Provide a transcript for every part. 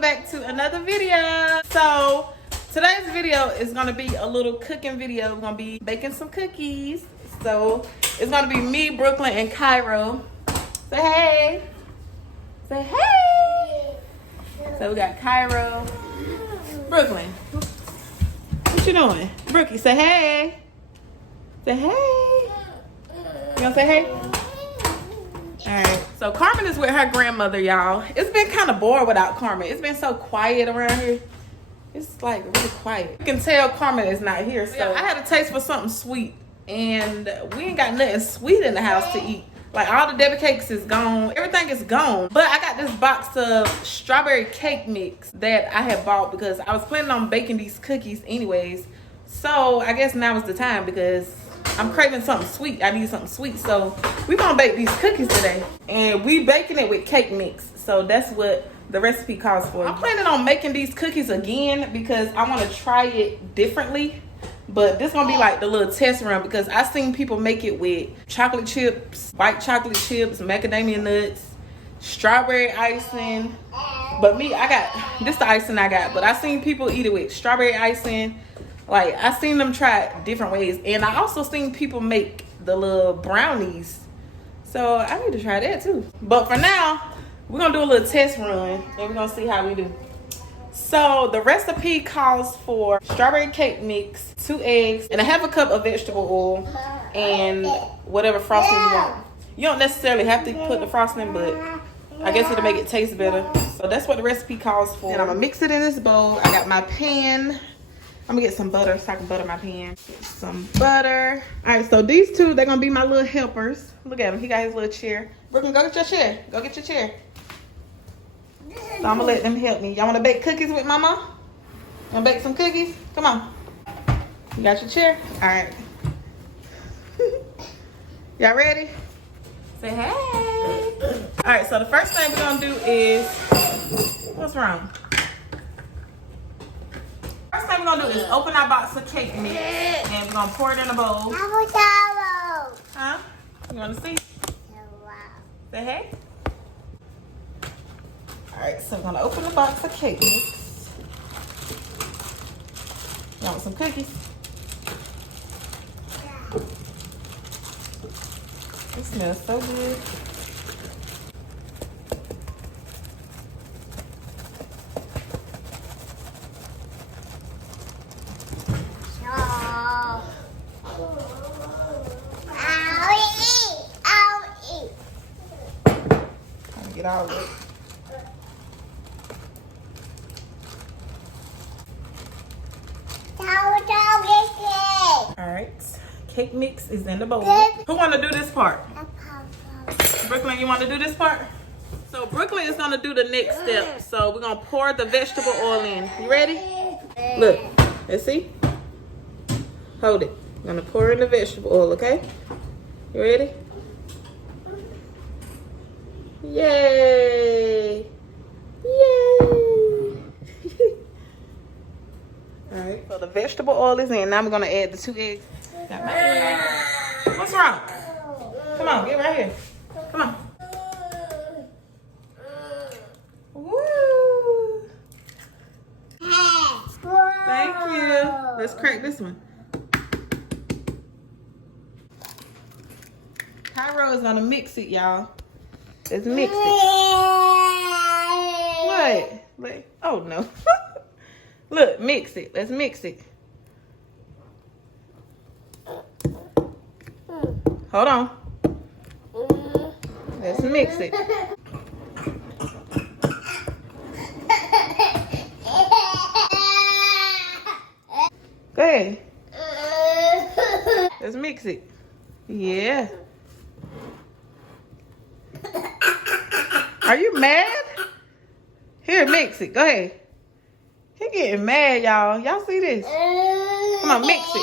welcome back to another video. So today's video is gonna be a little cooking video. We're gonna be baking some cookies. So it's gonna be me, Brooklyn, and Cairo. Say hey. Say hey. So we got Cairo. Brooklyn, what you doing? Brookie, say hey. Say hey. You gonna say hey? Alright, so Carmen is with her grandmother, y'all. It's been kind of bored without Carmen. It's been so quiet around here. It's like really quiet. You can tell Carmen is not here. So yeah, I had a taste for something sweet, and we ain't got nothing sweet in the house to eat. Like all the Debbie cakes is gone. Everything is gone. But I got this box of strawberry cake mix that I had bought because I was planning on baking these cookies anyways. So I guess now is the time because I'm craving something sweet. I need something sweet. So we're gonna bake these cookies today. And we baking it with cake mix. So that's what the recipe calls for. I'm planning on making these cookies again because I want to try it differently. But this gonna be like the little test run because I seen people make it with chocolate chips, white chocolate chips, macadamia nuts, strawberry icing. But me, I got, this the icing I got. But I seen people eat it with strawberry icing. Like, I seen them try it different ways. And I also seen people make the little brownies. So I need to try that too. But for now, we're gonna do a little test run and we're gonna see how we do. So the recipe calls for strawberry cake mix, 2 eggs, and a half a cup of vegetable oil, and whatever frosting you want. You don't necessarily have to put the frosting, but I guess it'll make it taste better. So that's what the recipe calls for. And I'm gonna mix it in this bowl. I got my pan. I'm gonna get some butter so I can butter my pan. Get some butter. All right, so these two, they're gonna be my little helpers. Look at him, he got his little chair. Brooklyn, go get your chair. Go get your chair. So I'm gonna let them help me. Y'all wanna bake cookies with mama? Wanna bake some cookies? Come on. You got your chair? All right. Y'all ready? Say hey. All right, so the first thing we're gonna do is, what's wrong? First thing we're gonna do is open our box of cake mix and we're gonna pour it in a bowl. Huh? You wanna see? Say hey. Alright, so we're gonna open the box of cake mix. You want some cookies? It smells so good. Get all of it. Alright, cake mix is in the bowl. Who want to do this part? Brooklyn, you want to do this part? So Brooklyn is going to do the next step. So we're going to pour the vegetable oil in. You ready? Look, let's see. Hold it. I'm going to pour in the vegetable oil, okay? You ready? Yay! Yay! Alright, so the vegetable oil is in. Now I'm gonna add the 2 eggs. Got my egg. What's wrong? Come on, get right here. Come on. Woo! Thank you. Let's crack this one. Cairo is gonna mix it, y'all. Let's mix it. What? Wait. Oh no. Look, mix it. Let's mix it. Hold on. Let's mix it. Go ahead. Let's mix it. Yeah. Are you mad? Here, mix it. Go ahead. He getting mad, y'all. Y'all see this? Come on, mix it.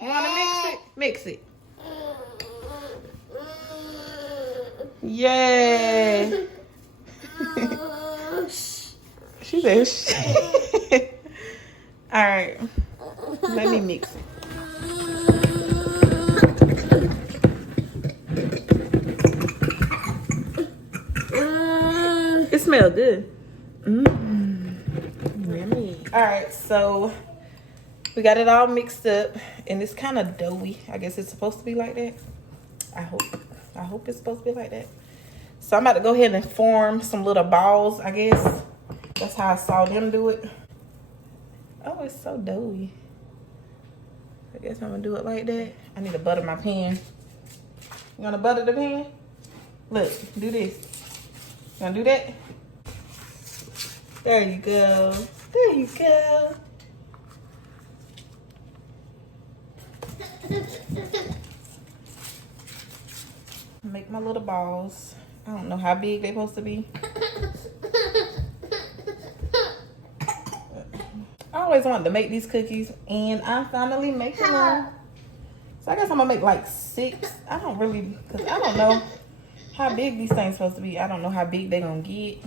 You want to mix it? Mix it. Yay. She said, shit. All right. Let me mix it. smell good. Yummy. All right, so we got it all mixed up, and it's kind of doughy. I guess it's supposed to be like that. I hope it's supposed to be like that. So I'm about to go ahead and form some little balls, I guess. That's how I saw them do it. Oh, it's so doughy. I guess I'm gonna do it like that. I need to butter my pan. You wanna butter the pan? Look, do this. You wanna do that? There you go. There you go. Make my little balls. I don't know how big they're supposed to be. I always wanted to make these cookies, and I'm finally making them. So I guess I'm gonna make like 6. I don't really, cause I don't know how big these things supposed to be. I don't know how big they gonna get.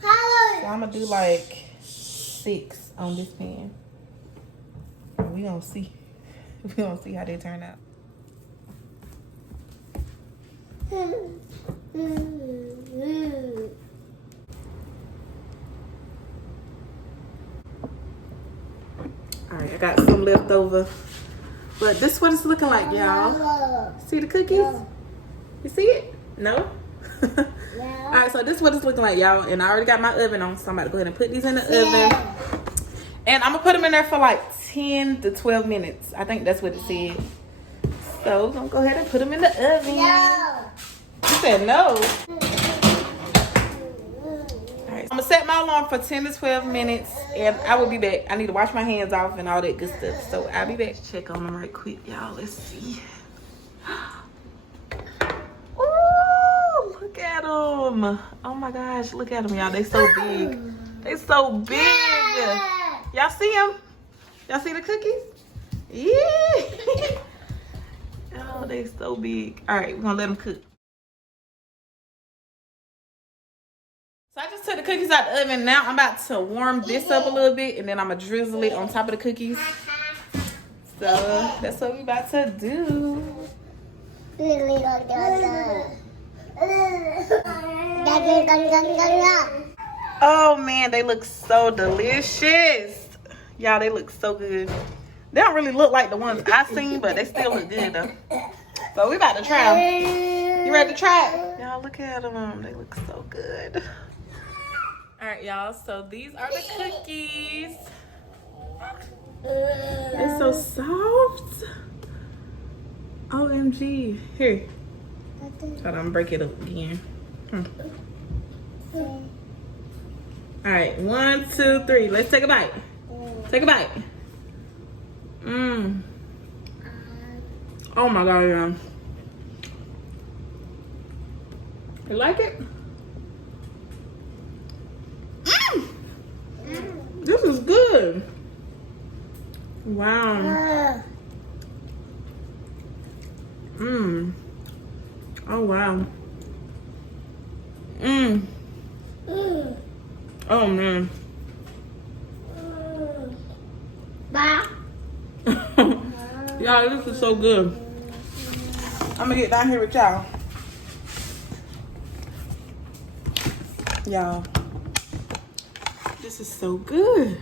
So I'm gonna do like 6 on this pan. We gonna see. We gonna see how they turn out. Alright, I got some left over. But this is what it's looking like, y'all. See the cookies? You see it? No? Alright, so this is what it's looking like, y'all. And I already got my oven on, so I'm about to go ahead and put these in the oven. And I'm gonna put them in there for like 10 to 12 minutes. I think that's what it said. So I'm gonna go ahead and put them in the oven. No. You said no. Alright, I'm gonna set my alarm for 10 to 12 minutes, and I will be back. I need to wash my hands off and all that good stuff. So I'll be back. Check on them right quick, y'all. Let's see. Ooh, look at them. Oh my gosh, look at them, y'all. They so big. They so big. Y'all see them? Y'all see the cookies? Yeah. Oh, they so big. All right, we're gonna let them cook. So I just took the cookies out the oven. Now I'm about to warm this up a little bit, and then I'm gonna drizzle it on top of the cookies. So that's what we about to do. Oh man, they look so delicious. Y'all, they look so good. They don't really look like the ones I seen, but they still look good though. So we about to try them. You ready to try it? Y'all, look at them. They look so good. All right, y'all. So these are the cookies. They're so soft. OMG. Here. Hold on, break it up again. All right, 1, 2, 3. Let's take a bite. Take a bite. Oh my God, y'all. You like it? This is good. Wow. Oh wow. Oh man. Y'all, this is so good. I'm gonna get down here with y'all. Y'all, this is so good.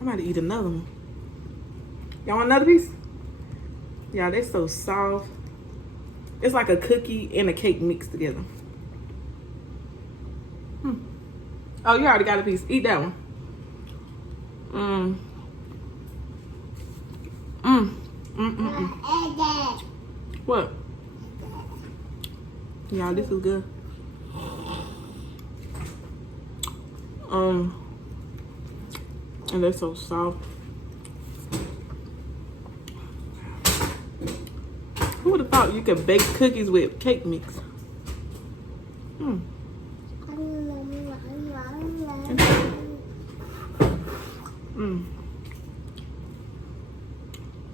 I'm about to eat another one. Y'all want another piece? Y'all, they're so soft. It's like a cookie and a cake mixed together. Oh, you already got a piece. Eat that one. What? Y'all, this is good. And they're so soft. Who would have thought you could bake cookies with cake mix?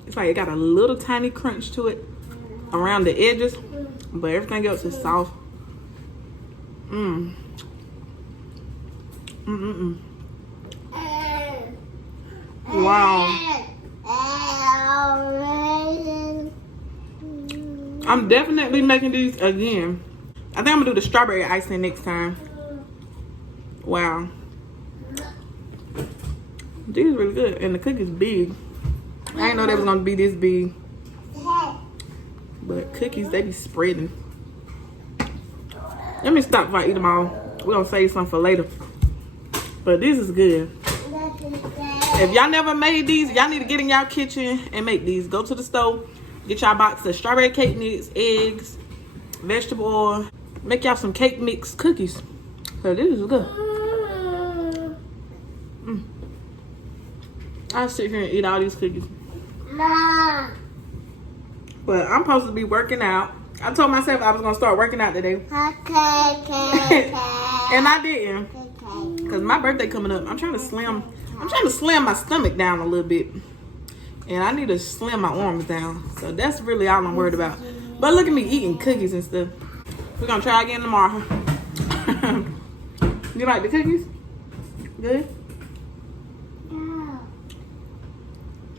It's like it got a little tiny crunch to it around the edges, but everything else is soft. Wow. I'm definitely making these again. I think I'm gonna do the strawberry icing next time. Wow. These are really good. And the cookie's big. I didn't know they was gonna be this big. But cookies, they be spreading. Let me stop before I eat them all. We're gonna save some for later. But this is good. If y'all never made these, y'all need to get in y'all kitchen and make these. Go to the store, get y'all box of strawberry cake mix, eggs, vegetable oil. Make y'all some cake mix cookies. So this is good. I'll sit here and eat all these cookies. But I'm supposed to be working out. I told myself I was going to start working out today. And I didn't. Because my birthday coming up. I'm trying to slim my stomach down a little bit. And I need to slim my arms down. So that's really all I'm worried about. But look at me eating cookies and stuff. We're going to try again tomorrow. You like the cookies? Good?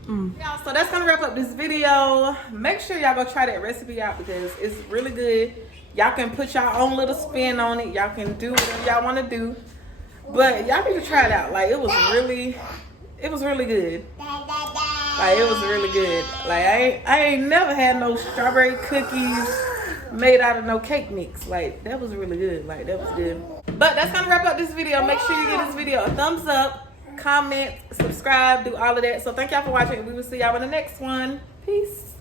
Y'all, so that's gonna wrap up this video. Make sure y'all go try that recipe out because it's really good. Y'all can put y'all own little spin on it. Y'all can do whatever y'all want to do, but y'all need to try it out. Like it was really good. Like it was really good. Like I ain't never had no strawberry cookies made out of no cake mix. Like that was really good. Like that was good. But that's gonna wrap up this video. Make sure you give this video a thumbs up, comment, subscribe, do all of that. So thank y'all for watching. We will see y'all in the next one. Peace.